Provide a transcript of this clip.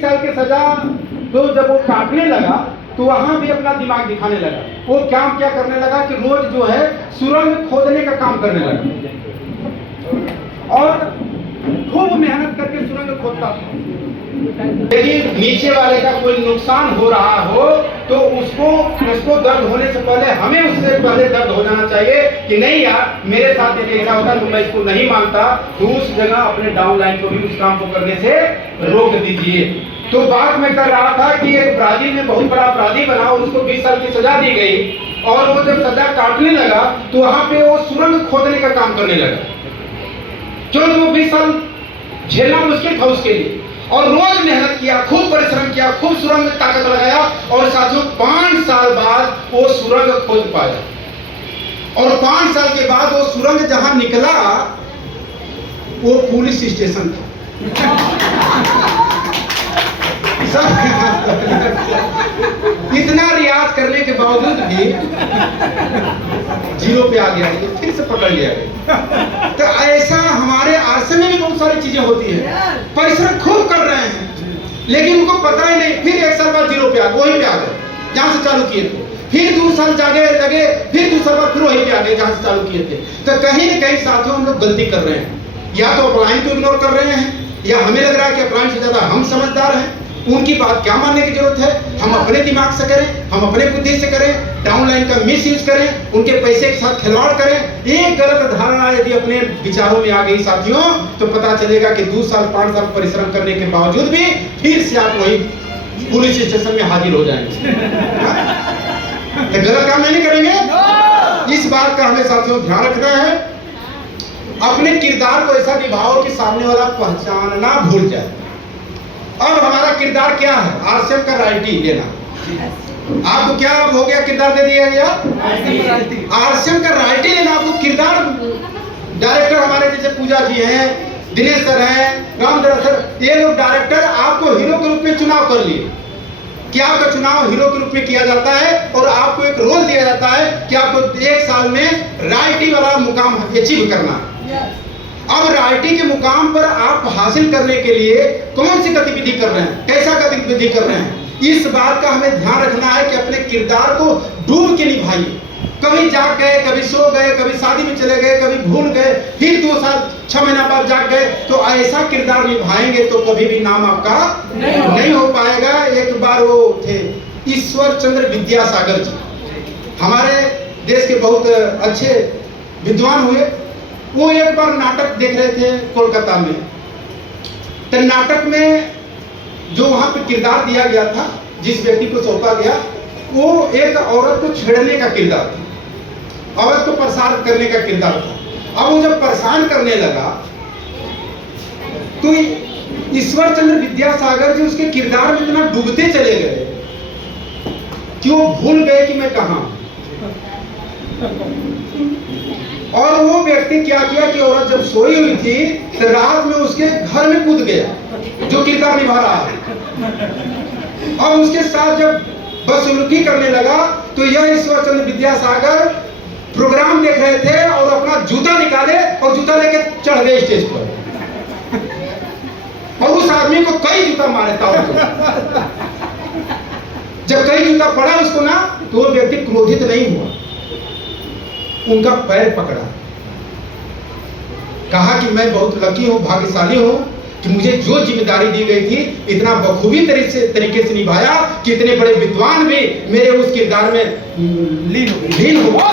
20 साल की सजा तो जब वो काटने लगा तो वहां भी अपना दिमाग दिखाने लगा। वो काम क्या करने लगा कि रोज जो है सुरंग खोदने का काम करने लगा और खूब मेहनत करके सुरंग खोदता था। यदि नीचे वाले का कोई नुकसान हो रहा हो तो उसको दर्द होने से पहले हमें उससे पहले दर्द हो जाना चाहिए कि नहीं यार मेरे साथ यदि ऐसा होता तो मैं इसको नहीं मानता, तो उस जगह अपने डाउन लाइन को भी उस काम को करने से रोक दीजिए। तो बात मैं कर रहा था कि एक ब्राजील में बहुत बड़ा अपराधी बना, उसको 20 साल की सजा दी गई और वो जब सजा काटने लगा तो वहां पे वो सुरंग खोदने का काम करने लगा, क्योंकि वो 20 साल झेलना मुश्किल था उसके लिए। और रोज मेहनत किया, खूब परिश्रम किया, खूब सुरंग में ताकत लगाया और साथियों 5 साल बाद वो सुरंग खोद पाया। और 5 साल के बाद वो सुरंग जहां निकला वो पुलिस स्टेशन था। इतना रियाज करने के बावजूद भी 0 पे आ गया, ये फिर से पकड़ लिया गया। तो ऐसा हमारे आरसे में भी बहुत सारी चीजें होती है, परिश्रम खूब कर रहे हैं लेकिन उनको पता ही नहीं, फिर 1 साल बाद 0 पे आ गए, वहीं पे आ गए जहां से चालू किए थे। फिर 2 साल जागे लगे, फिर 2 साल बाद फिर वहीं पे आ गए जहां से चालू किए थे। तो कहीं न कहीं साथियों हम लोग गलती कर रहे हैं, या तो अपलाइन को इग्नोर कर रहे हैं या हमें लग रहा है कि अपलाइन से ज्यादा हम समझदार हैं। उनकी बात क्या मानने की जरूरत है? हम अपने दिमाग से करें, हम अपने बुद्धि से करें, डाउनलाइन का मिस यूज करें, उनके पैसे के साथ खिलवाड़ करें। एक गलत धारणा यदि अपने विचारों में आ गई साथियों तो पता चलेगा कि 2 साल 5 साल परिश्रम करने के बावजूद भी फिर से आप वही पुलिस स्टेशन में हाजिर हो जाएंगे। तो गलत काम नहीं करेंगे, इस बात का हमें साथियों ध्यान रखना है। अपने किरदार को ऐसा निभाओ कि सामने वाला पहचानना भूल जाए। अब हमारा किरदार क्या है? आरसीएम का रॉयल्टी लेना। आपको क्या हो गया? किरदार दे दिया गया, आरसीएम का रॉयल्टी लेना। आपको किरदार, डायरेक्टर हमारे जैसे पूजा जी हैं, दिनेश सर हैं, रामधर सर, ये लोग डायरेक्टर आपको हीरो के रूप में चुनाव कर लिए कि आपका चुनाव हीरो के रूप में किया जाता है और आपको एक रोल दिया जाता है कि आपको 1 साल में रॉयल्टी वाला मुकाम अचीव करना। अब रॉयल्टी के मुकाम पर आप हासिल करने के लिए कौन सी गतिविधि कर रहे हैं, कैसा गतिविधि कर रहे हैं, इस बात का हमें ध्यान रखना है कि अपने किरदार को डूब के निभाइए। कभी जाग गए, कभी सो गए, कभी शादी में चले गए, कभी भूल गए, फिर 2 साल 6 महीना बाद जाग गए, तो ऐसा किरदार निभाएंगे तो कभी भी नाम आपका नहीं हो पाएगा। एक बार वो थे ईश्वर चंद्र विद्यासागर जी, हमारे देश के बहुत अच्छे विद्वान हुए। वो एक बार नाटक देख रहे थे कोलकाता में, तो नाटक में जो वहां पे किरदार दिया गया था, जिस व्यक्ति को सौंपा गया, वो एक औरत को छेड़ने का किरदार था, औरत को परेशान करने का किरदार था। अब वो जब परेशान करने लगा तो ईश्वर चंद्र विद्यासागर जी उसके किरदार में इतना डूबते चले गए कि वो भूल गए कि मैं कहां। और वो व्यक्ति क्या किया कि औरत जब सोई हुई थी तो रात में उसके घर में कूद गया जो किरदार निभा रहा है, और उसके साथ जब बदसलूकी करने लगा तो यह ईश्वर चंद्र विद्यासागर प्रोग्राम देख रहे थे और अपना जूता निकाले और जूता लेके चढ़ गए स्टेज पर और उस आदमी को कई जूता मारे था। जब कई जूता पड़ा उसको ना, तो वो व्यक्ति क्रोधित नहीं हुआ, उनका पैर पकड़ा, कहा कि मैं बहुत लकी हूं, भाग्यशाली हूं कि मुझे जो जिम्मेदारी दी गई थी इतना बखूबी तरीके से निभाया कि इतने बड़े विद्वान भी मेरे उस किरदार में लीन हो गए।